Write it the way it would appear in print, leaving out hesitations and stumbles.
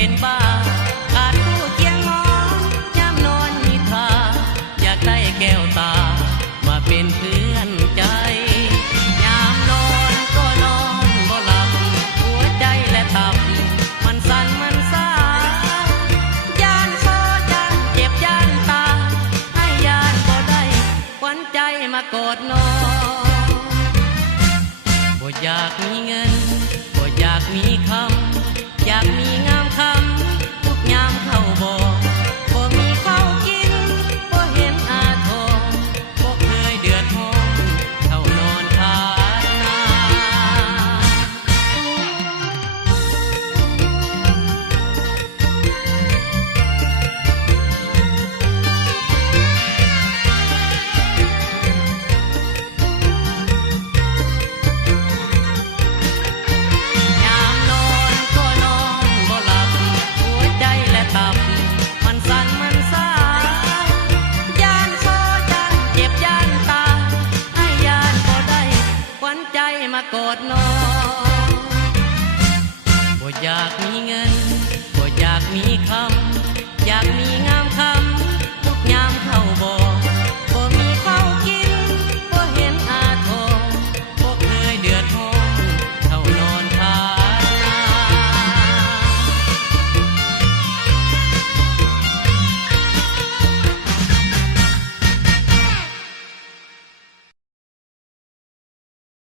เป็นบ้าขาดคู่เคียงหมอนยามนอนนิทราอยากได้แก้วตามาเป็นเพื่อนใจยามนอนก็นอนบ่หลับหัวใจและตับมันสั่นมันซ่ายานโซยานเจ็บยานตาให้ยานบ่ได้ขวัญใจมากอดนอนบ่อยากมีเงินบ่อยากมีคำอยากมีงามคำทุกยามเข้าบ่